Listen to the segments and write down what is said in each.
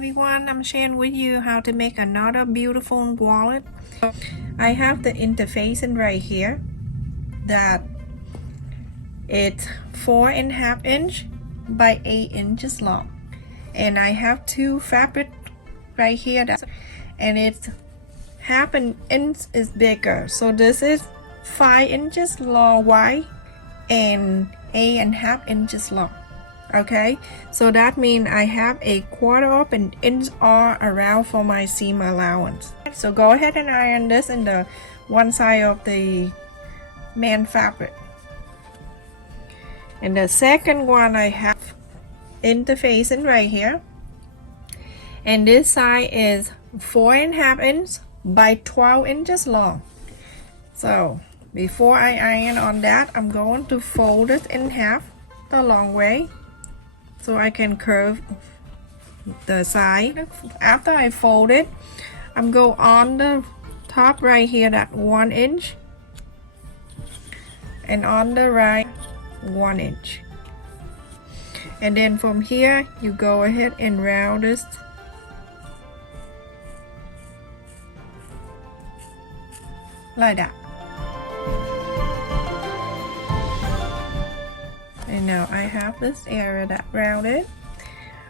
everyone, I'm sharing with you how to make another beautiful wallet. I have the interfacing right here that it's 4.5 inch by 8 inches long, and I have two fabric right here and it's half an inch is bigger, so this is 5 inches long wide and 8.5 inches long. Okay, so that means I have a 1/4 inch all around for my seam allowance. So go ahead and iron this in the one side of the main fabric, and the second one I have interfacing right here, and this side is 4.5 inch by 12 inches long. So before I iron on that, I'm going to fold it in half the long way so I can curve the side. After I fold it, I'm go on the top right here that 1 inch, and on the right 1 inch, and then from here you go ahead and round this like that. And now I have this area that rounded.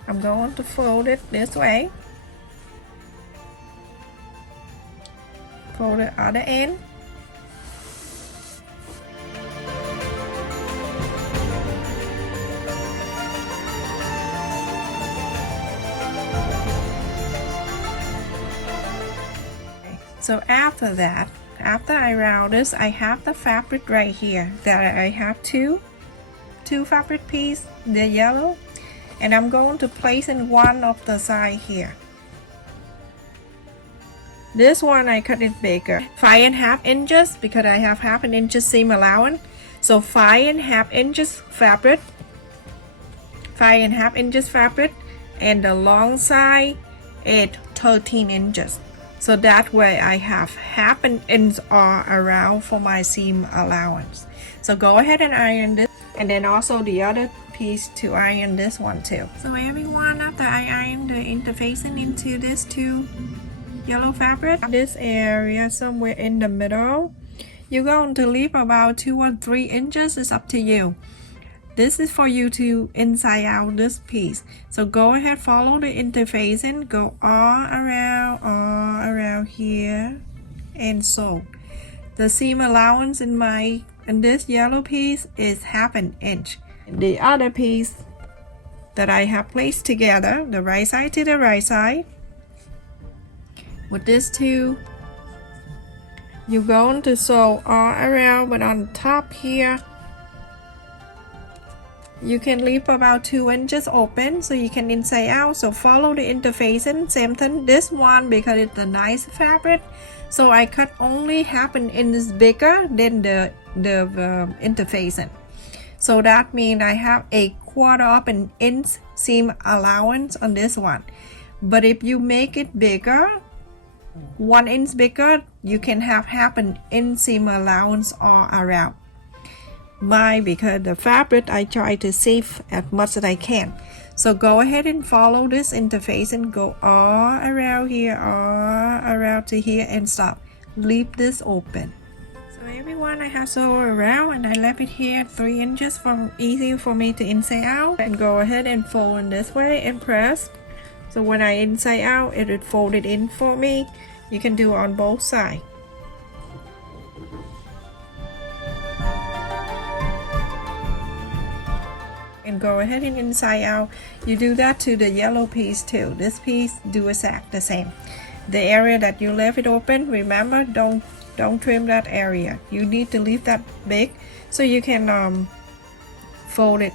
I'm going to fold it this way, fold it other end, so after that, after I round this, I have the fabric right here that I have two fabric pieces, the yellow, and I'm going to place in one of the side here. This one I cut it bigger, 5.5 inches, because I have 1/2 inch seam allowance. So 5.5 inches fabric, 5.5 inches fabric, and the long side is 13 inches. So that way I have 1/2 inch all around for my seam allowance. So go ahead and iron this, and then also the other piece to iron this one too. So everyone, after I iron the interfacing into this two yellow fabric, this area somewhere in the middle, you're going to leave about 2 or 3 inches. It's up to you. This is for you to inside out this piece. So go ahead, follow the interfacing, go all around here, and so the seam allowance in this yellow piece is 1/2 inch. The other piece that I have placed together, the right side to the right side, with this two, you're going to sew all around, but on top here you can leave about 2 inches open so you can inside out. So follow the interfacing, same thing. This one, because it's a nice fabric, so I cut only 1/2 inch bigger than the interfacing. So that means I have a 1/4 inch seam allowance on this one. But if you make it bigger, 1 inch bigger, you can have 1/2 inch seam allowance all around. Because the fabric, I try to save as much as I can. So go ahead and follow this interfacing, go all around here, all around to here, and stop. Leave this open. So everyone, I have sewn around, and I left it here 3 inches easy for me to inside out. And go ahead and fold in this way and press. So when I inside out, it would fold it in for me. You can do on both sides. And go ahead and inside out. You do that to the yellow piece too. This piece, do exact the same. The area that you left it open, remember, don't trim that area. You need to leave that big so you can fold it.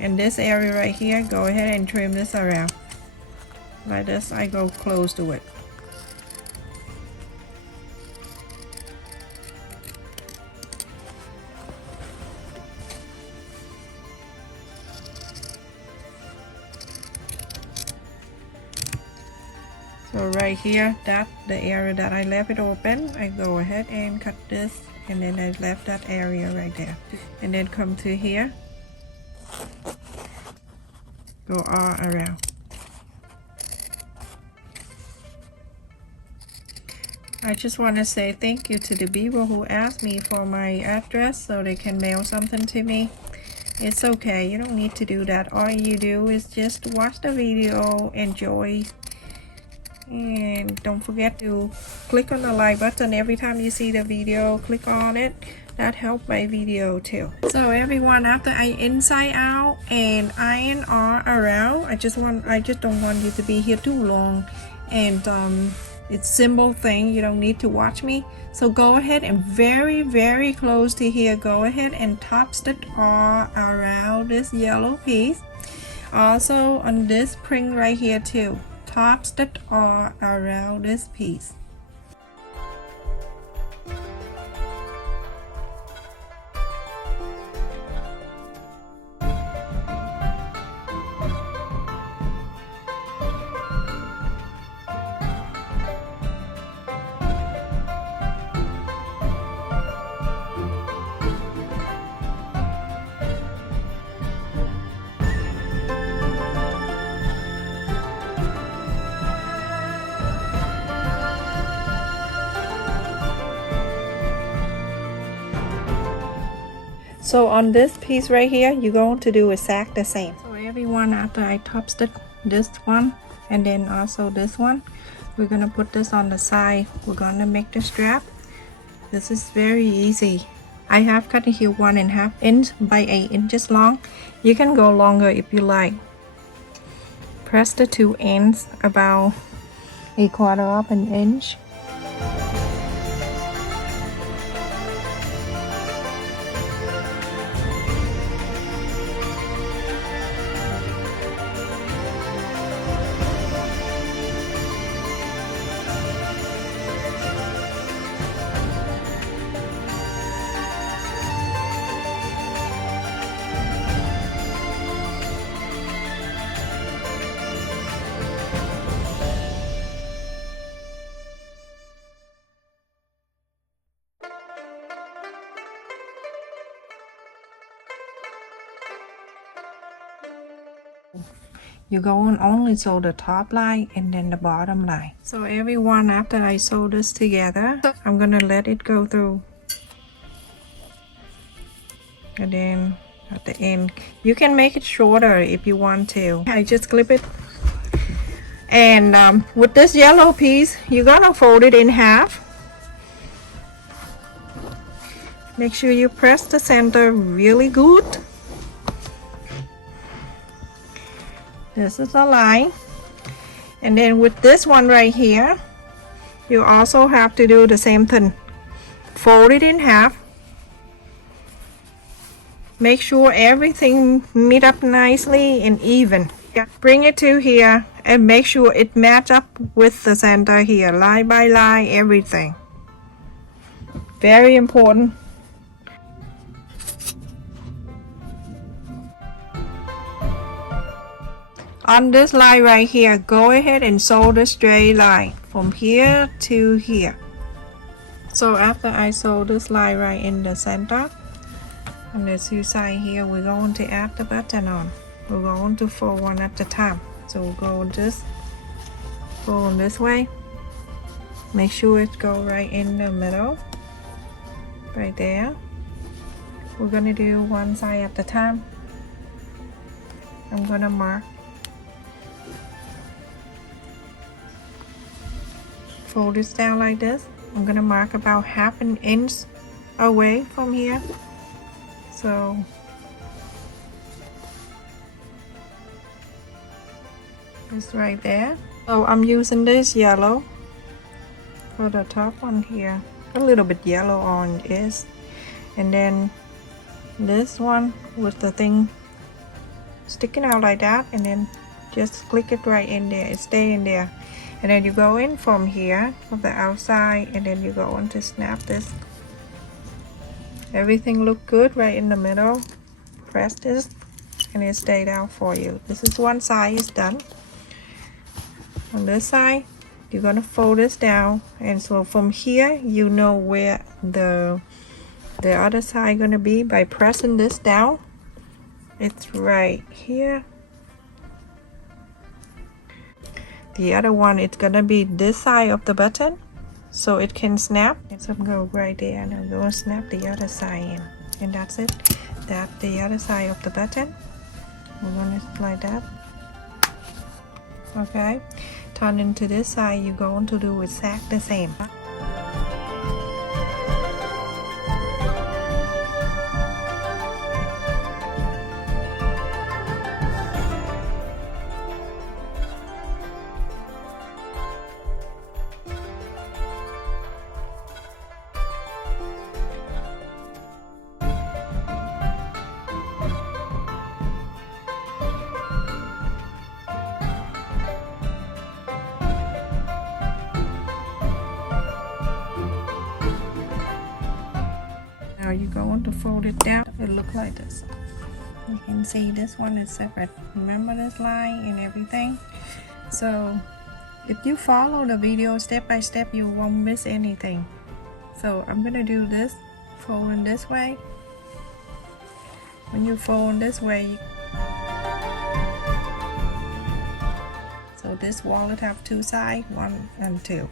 In this area right here, go ahead and trim this around like this. I go close to it. So right here, that the area that I left it open, I go ahead and cut this, and then I left that area right there, and then come to here, go all around. I just want to say thank you to the people who asked me for my address so they can mail something to me. It's okay, you don't need to do that. All you do is just watch the video, enjoy, and don't forget to click on the like button every time you see the video. Click on it. That helped my video too. So everyone, after I inside out and iron all around, I just don't want you to be here too long, and it's simple thing, you don't need to watch me. So go ahead and very close to here, go ahead and top stitch all around this yellow piece. Also on this print right here too, top stitch all around this piece. So on this piece right here, you're going to do exactly the same. So everyone, after I top stitch this one and then also this one, we're gonna put this on the side. We're gonna make the strap. This is very easy. I have cut it here 1.5 inch by 8 inches long. You can go longer if you like. Press the two ends about 1/4 of an inch. You go and only sew the top line and then the bottom line. So everyone, after I sew this together, I'm gonna let it go through, and then at the end you can make it shorter if you want to. I just clip it, and with this yellow piece you're gonna fold it in half. Make sure you press the center really good. This is a line, and then with this one right here, you also have to do the same thing. Fold it in half. Make sure everything meet up nicely and even. Bring it to here and make sure it match up with the center here, line by line, everything. Very important. On this line right here, go ahead and sew the straight line from here to here. So after I sew this line right in the center, on the two sides here, we're going to add the button on. We're going to fold one at a time. So we'll go just fold this way. Make sure it go right in the middle, right there. We're gonna do one side at a time. I'm gonna mark. Fold this down like this. I'm gonna mark about 1/2 inch away from here. So it's right there. So I'm using this yellow for the top one here. A little bit yellow on this, and then this one with the thing sticking out like that, and then just click it right in there. It stay in there. And then you go in from here, from the outside, and then you go on to snap this. Everything look good right in the middle. Press this, and it stayed out for you. This is one side is done. On this side, you're gonna fold this down, and so from here, you know where the other side gonna be by pressing this down. It's right here. The other one, it's gonna be this side of the button. so it can snap. So go right there and I'm going to snap the other side in, and that's it. That's the other side of the button. We're going to like that. Okay, turn into this side. You're going to do exactly the same. Now you're going to fold it down. It looks like this. You can see this one is separate. Remember this line and everything. So if you follow the video step by step, you won't miss anything. So I'm gonna do this, folding this way. When you fold this way, so this wallet have two sides, 1 and 2.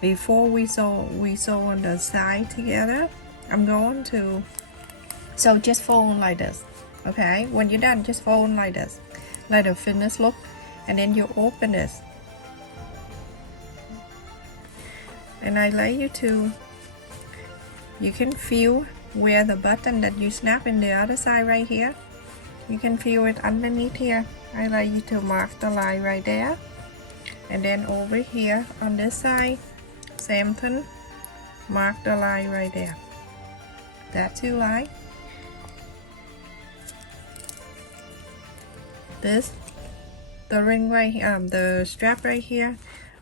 Before we sew on the side together, I'm going to, so just fold like this. Okay, when you're done, just fold like this, let the finish look, and then you open this. And I like you to, you can feel where the button that you snap in the other side right here, you can feel it underneath here. I like you to mark the line right there, and then over here on this side, same thing, mark the line right there. That's your line. This, the ring right here, the strap right here,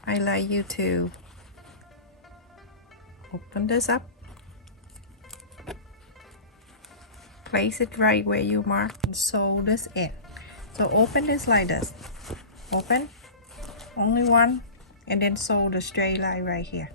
I like you to open this up, place it right where you mark, and sew this in. So open this like this, open, only one, and then sew the straight line right here.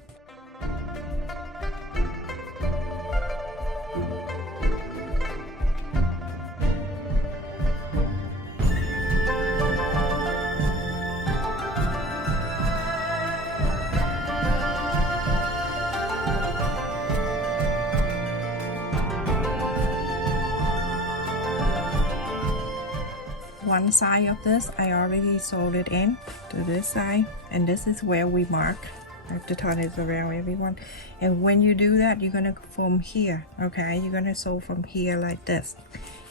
One side of this I already sewed it in to this side, and this is where we mark. I have to turn it around, everyone. And when you do that, you're gonna from here, okay, you're gonna sew from here like this.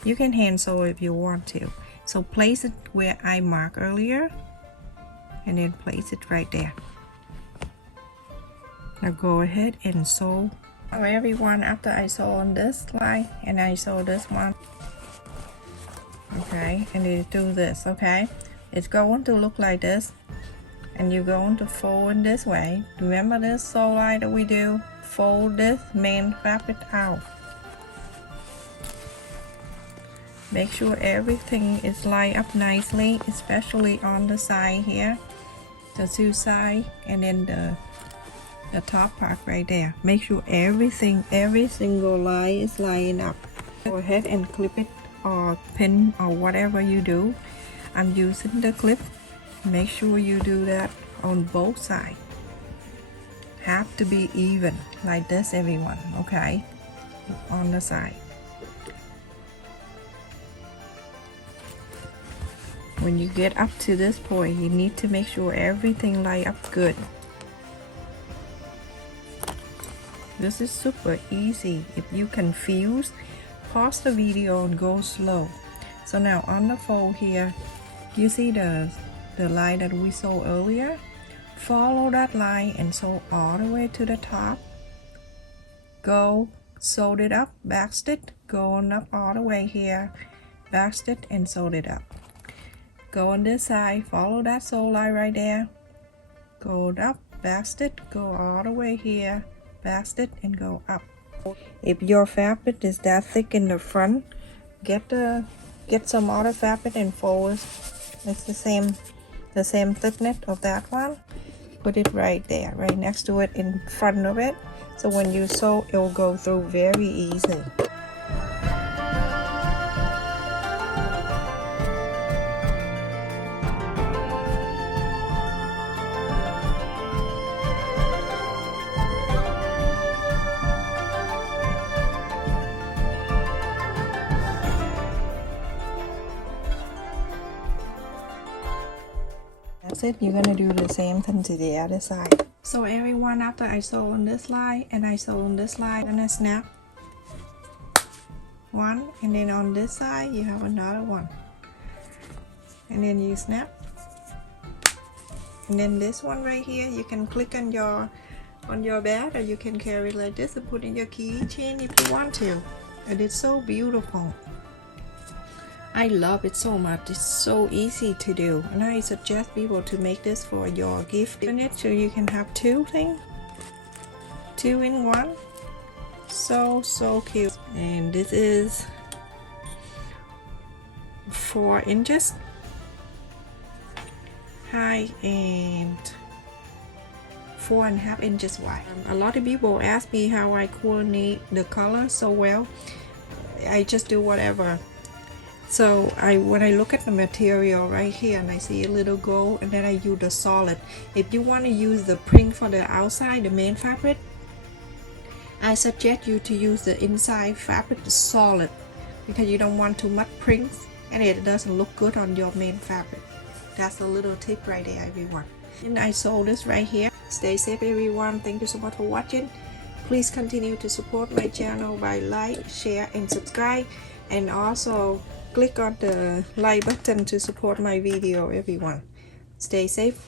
You can hand sew if you want to. So place it where I marked earlier, and then place it right there. Now go ahead and sew. So everyone, after I sew on this line and I sew this one, okay, and you do this, okay, it's going to look like this, and you're going to fold in this way. Remember this sew line that we do, fold this main fabric out. Make sure everything is lined up nicely, especially on the side here, the two sides, and then the top part right there. Make sure everything, every single line is lined up. Go ahead and clip it or pin or whatever you do. I'm using the clip. Make sure you do that on both sides. Have to be even like this, everyone, okay, on the side. When you get up to this point, you need to make sure everything line up good. This is super easy. If you confused, pause the video and go slow. So now on the fold here, you see the line that we sewed earlier? Follow that line and sew all the way to the top. Go sew it up, backstitch, go on up all the way here, backstitch and sew it up. Go on this side, follow that sew line right there. Go up, backstitch, go all the way here, backstitch and go up. If your fabric is that thick in the front, get some other fabric and fold. It's the same thickness of that one. Put it right there, right next to it, in front of it. So when you sew, it will go through very easy. it, you're gonna do the same thing to the other side. So everyone, after I sew on this line and I sew on this line, I'm gonna snap one, and then on this side you have another one, and then you snap, and then this one right here you can click on your bed, or you can carry it like this and put in your keychain if you want to. And it's so beautiful. I love it so much. It's so easy to do, and I suggest people to make this for your gift in it, so you can have two things, two in one. So cute. And this is 4 inches high and 4.5 inches wide. A lot of people ask me how I coordinate the color so well. I just do whatever. So when I look at the material right here and I see a little gold, and then I use the solid. If you want to use the print for the outside, the main fabric, I suggest you to use the inside fabric, the solid, because you don't want too much prints and it doesn't look good on your main fabric. That's a little tip right there, everyone. And I sew this right here. Stay safe, everyone. Thank you so much for watching. Please continue to support my channel by like, share, and subscribe, and also click on the like button to support my video, everyone. Stay safe.